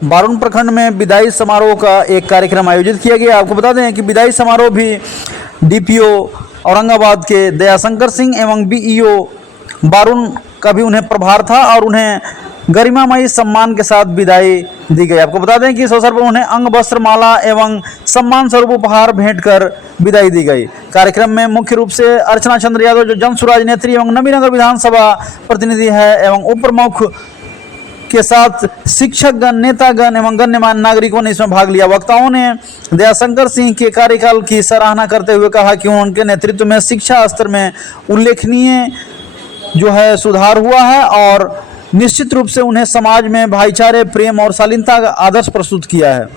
बारुण प्रखंड में विदाई समारोह का एक कार्यक्रम आयोजित किया गया। आपको बता दें कि विदाई समारोह भी डीपीओ औरंगाबाद के दयाशंकर सिंह एवं बीईओ बारुण का भी उन्हें प्रभार था और उन्हें गरिमामयी सम्मान के साथ विदाई दी गई। आपको बता दें कि इस अवसर पर उन्हें अंग वस्त्र माला एवं सम्मान स्वरूप उपहार भेंट कर विदाई दी गई। कार्यक्रम में मुख्य रूप से अर्चना चंद्र यादव जो जन सुराज नेत्री एवं नवीनगर विधानसभा प्रतिनिधि है एवं उप प्रमुख के साथ शिक्षकगण, नेतागण एवं गण्यमान्य नागरिकों ने इसमें भाग लिया। वक्ताओं ने दयाशंकर सिंह के कार्यकाल की सराहना करते हुए कहा कि उनके नेतृत्व में शिक्षा स्तर में उल्लेखनीय जो है सुधार हुआ है और निश्चित रूप से उन्हें समाज में भाईचारे, प्रेम और शालीनता का आदर्श प्रस्तुत किया है।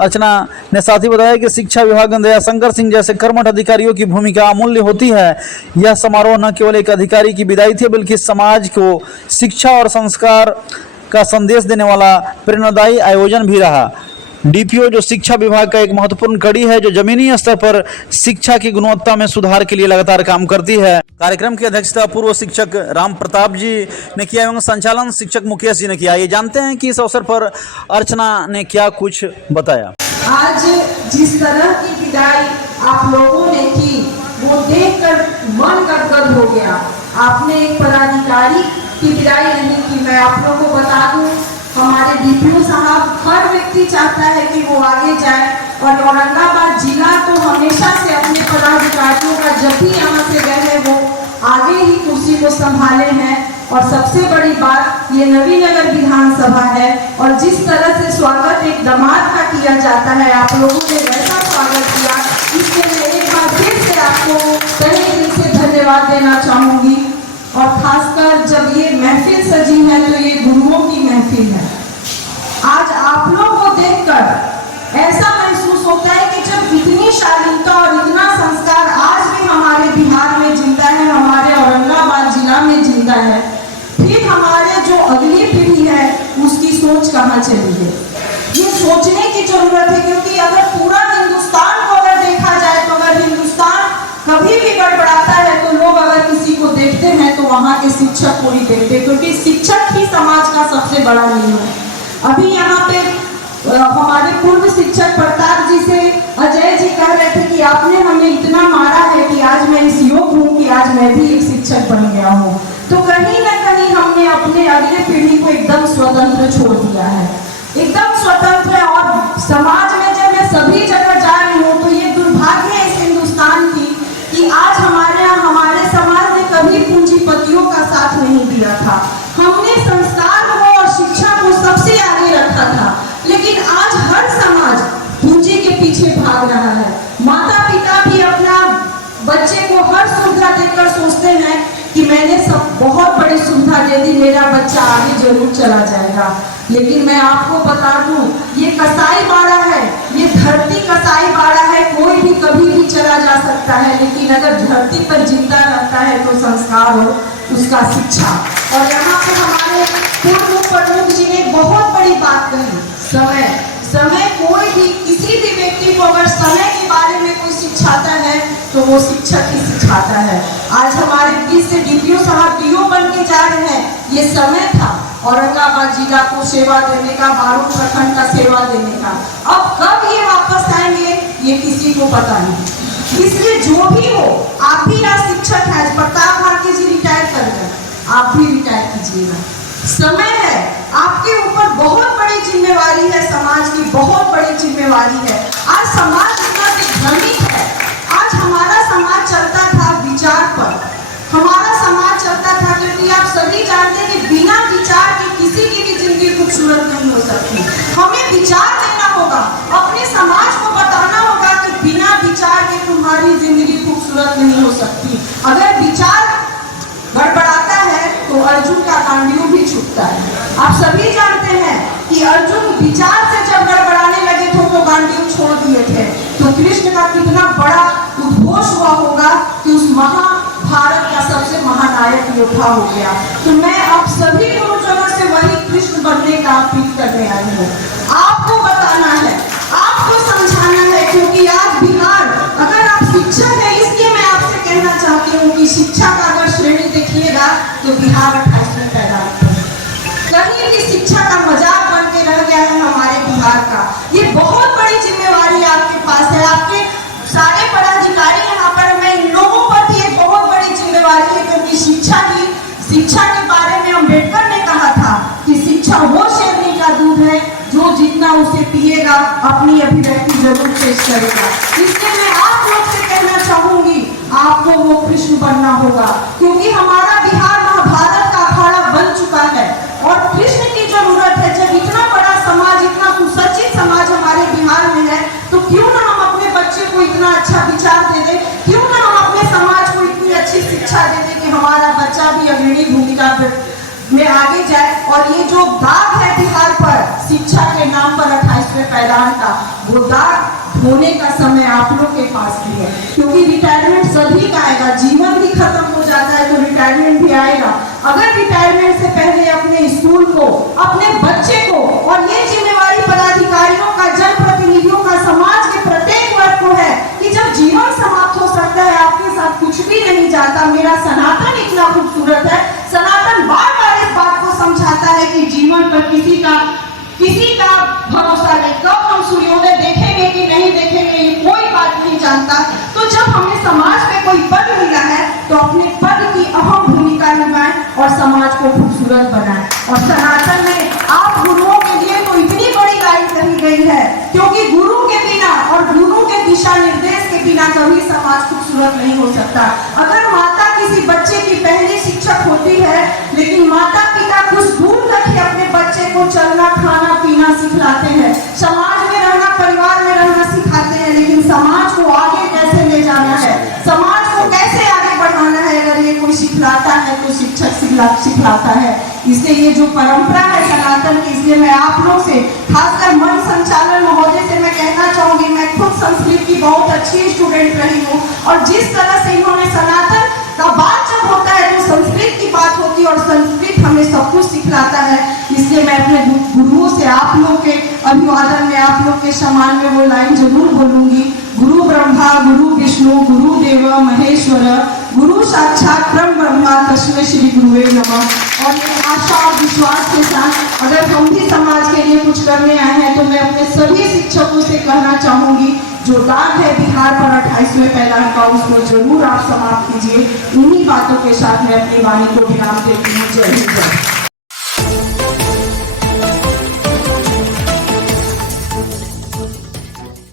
अर्चना ने साथ ही बताया कि शिक्षा विभाग में दयाशंकर सिंह जैसे कर्मठ अधिकारियों की भूमिका अमूल्य होती है। यह समारोह न केवल एक अधिकारी की विदाई थी बल्कि समाज को शिक्षा और संस्कार का संदेश देने वाला प्रेरणादायी आयोजन भी रहा। डीपीओ जो शिक्षा विभाग का एक महत्वपूर्ण कड़ी है जो जमीनी स्तर पर शिक्षा की गुणवत्ता में सुधार के लिए लगातार काम करती है। कार्यक्रम की अध्यक्षता पूर्व शिक्षक राम प्रताप जी ने किया एवं संचालन शिक्षक मुकेश जी ने किया। ये जानते हैं कि इस अवसर पर अर्चना ने क्या कुछ बताया। आज जिस तरह की विदाई आप लोगों ने की वो देखकर मन गदगद हो गया। आपने एक पदाधिकारी की विदाई नहीं की। मैं आप लोगों को बता दूं, हमारे डीपीओ साहब, हर व्यक्ति चाहता है कि वो आगे जाए और औरंगाबाद जिला तो हमेशा से अपने पदाधिकारियों का जब भी यहाँ से गए हैं वो आगे ही कुर्सी को संभाले हैं। और सबसे बड़ी बात, ये नवीनगर विधानसभा है और जिस तरह से स्वागत एक दामाद का किया जाता है, आप लोगों ने वैसा स्वागत किया, इसके मैं एक बार फिर से आपको तहे दिल से धन्यवाद देना चाहूँगी। और खासकर जब ये महफिल सजी है तो ये गुरुओं की महफिल है। आज आप लोग को देखकर ऐसा महसूस होता है कि जब इतनी शालीनता और इतना संस्कार आज भी हमारे बिहार में जिंदा है, हमारे औरंगाबाद जिला में जिंदा है, फिर हमारे जो अगली पीढ़ी है उसकी सोच कहाँ चली है, ये सोचने की जरूरत है। क्योंकि अगर पूरा हिंदुस्तान को अगर देखा जाए तो अगर हिंदुस्तान कभी भी गड़बड़ाता है तो लोग अगर किसी को देखते हैं तो वहाँ के शिक्षक को ही देखते हैं, क्योंकि शिक्षक ही समाज का सबसे बड़ा नींव है। अभी यहाँ पे हमारे पूर्व शिक्षक प्रताप जी से अजय जी कह रहे थे कि आपने हमें इतना मारा है कि आज मैं इस योग हूँ कि आज मैं भी एक शिक्षक बन गया हूँ। तो कहीं ना कहीं हमने अपने अगले पीढ़ी को एकदम स्वतंत्र छोड़ दिया है, एकदम स्वतंत्र है। और समाज में जब मैं सभी जगह जा रही हूँ तो ये दुर्भाग्य है इस हिंदुस्तान की कि आज हमारे यहाँ हमारे समाज ने कभी पूंजीपतियों का साथ नहीं दिया था। हमने संस्कार को और शिक्षा को सबसे आगे रखा था, लेकिन आज हर समाज पूंजी के पीछे भाग रहा है। माता पिता भी अपना बच्चे को हर सुविधा देकर सोचते हैं कि मैंने सब बहुत बड़ी सुविधा दे दी, मेरा बच्चा आगे जरूर चला जाएगा। लेकिन मैं आपको बता दूं, ये कसाई बाड़ा है, ये धरती कसाई बाड़ा है, कोई भी कभी भी चला जा सकता है, लेकिन अगर धरती पर जिंदा रहता है तो संस्कार हो, उसका शिक्षा। और यहाँ पे हमारे पूर्व प्रमुख जी ने बहुत बड़ी बात कही, समय कोई भी किसी भी व्यक्ति को अगर समय के बारे में कोई सिखाता है तो वो शिक्षक ही सिखाता है। आज हमारे बीच से डीपीओ साहब डीओ बन के जा रहे हैं, ये समय था औरंगाबाद जिला को सेवा देने का, बारुण प्रखंड का सेवा देने का। अब कब ये वापस आएंगे ये किसी को पता नहीं। इसलिए जो भी हो, आप भी आज शिक्षक हैं, प्रताप भारती जी रिटायर कर गए, आप भी रिटायर कीजिएगा। समय है, आपके ऊपर बहुत बड़ी जिम्मेवारी है, समाज की बहुत बड़ी जिम्मेवारी है। आज समाज इतना भ्रमित है। आज हमारा समाज चलता था विचार पर, हमारा समाज चलता था, क्योंकि आप सभी जानते हैं कि बिना विचार के किसी की भी जिंदगी खूबसूरत नहीं हो सकती। हमें विचार देना होगा, अपने समाज को बताना होगा कि बिना विचार के तुम्हारी जिंदगी खूबसूरत नहीं हो सकती। अगर विचार गड़बड़ाता है तो अर्जुन का गांडीव भी छूटता है। आप सभी जानते हैं कि अर्जुन विचार से जब गड़बड़ाने लगे थे तो गांडीव छोड़ दिए थे, तो कृष्ण का कितना बड़ा उद्घोष हुआ होगा कि उस महाभारत का सबसे महानायक योद्धा हो गया। तो मैं आप सभी गुरुजनों से वही कृष्ण बनने का अपील करने आई हूँ। आपको बताना है, आपको समझाना है, क्योंकि आज बिहार, अगर आप शिक्षक है, इसलिए मैं आपसे कहना चाहती हूँ कि शिक्षा का अगर श्रेणी देखिएगा तो बिहार 28वें पैदान पर। कहीं भी शिक्षा का मजाक बन के रह गया है हमारे शिक्षा दी। शिक्षा के बारे में अम्बेडकर ने कहा था कि शिक्षा वो शेरनी का दूध है जो जितना उसे पिएगा अपनी अभिव्यक्ति जरूर पेश करेगा। इसलिए मैं आप लोग से कहना चाहूंगी, आपको वो कृष्ण बनना होगा, क्योंकि हमारा बिहार महाभारत का अखाड़ा बन चुका है और कृष्ण की जरूरत है। जब इतना बड़ा समाज, इतना सुसज्जित समाज हमारे बिहार में है, तो क्यों ना हम अपने बच्चे को इतना अच्छा विचार दे दें, क्यों ना हम अपने समाज को इतनी अच्छी शिक्षा दे दें कि हमारा बच्चा भी अग्रणी भूमिका में आगे जाए। और ये जो दाग है बिहार पर शिक्षा के नाम पर 28वें पैदान का, वो दाग धोने का समय आप लोग के पास भी है, क्योंकि रिटायरमेंट सभी का आएगा। जीवन भी खत्म हो जाता है तो रिटायरमेंट भी आएगा। अगर रिटायरमेंट से पहले अपने स्कूल को, अपने बच्चे को, और ये जिम्मेवारी पदाधिकारियों का, जनप्रतिनिधियों का, समाज के प्रत्येक वर्ग को है कि जब जीवन समाप्त हो सकता है, आपके साथ कुछ भी नहीं जाता। मेरा सनातन इतना खूबसूरत है, सनातन बार बार इस बात को समझाता है कि जीवन पर किसी का भरोसा नहीं, कब हम सूर्योदय देखेंगे कि नहीं देखेंगे ये कोई बात नहीं जानता। तो जब हमें समाज में कोई पद मिला है तो अपने पद की अहम भूमिका निभाएं और समाज को खूबसूरत बनाएं। और सनातन में आप गुरुओं के लिए तो इतनी बड़ी लाइन कही गई है, क्योंकि गुरु के बिना और गुरु के दिशा निर्देश के बिना कभी समाज खूबसूरत नहीं हो सकता। अगर माता किसी बच्चे की पहली शिक्षक होती है, लेकिन माता पिता कुछ दूर रखे अपने बच्चे को चलना, खाना पीना सिखलाते हैं, समाज में रहना, परिवार में रहना सिखाते हैं, लेकिन समाज को आगे कैसे ले जाना है, समाज को कैसे आगे बढ़ाना है, अगर ये कोई सिखलाता है तो शिक्षक सिखलाता है। इसलिए ये जो परंपरा है सनातन की, इसलिए मैं आप लोग से, खासकर मन संचालन महोदय से मैं कहना चाहूंगी, मैं खुद संस्कृत की बहुत अच्छी स्टूडेंट रही हूँ, और जिस तरह से इन्होंने सनातन का बात जब होता है तो संस्कृत की बात होती है, और संस्कृत हमें सब कुछ सिखलाता है। इसलिए मैं अपने गुरुओं से आप लोग के अभिवादन में, आप लोग के सम्मान में वो लाइन जरूर बोलूंगी, गुरु ब्रह्मा गुरु विष्णु गुरु देव महेश्वर गुरु साक्षात परम ब्रह्मा तस्मै श्री गुरुवे नमः। और ये आशा और विश्वास के साथ अगर हम भी समाज के लिए कुछ करने आए हैं तो मैं अपने सभी शिक्षकों से कहना चाहूंगी, जो दाग है बिहार पर 28वें पैदान का, उसको जरूर आप समाप्त कीजिए। इन्हीं बातों के साथ मैं अपनी वाणी को विराम देती हूँ। जय हिंद।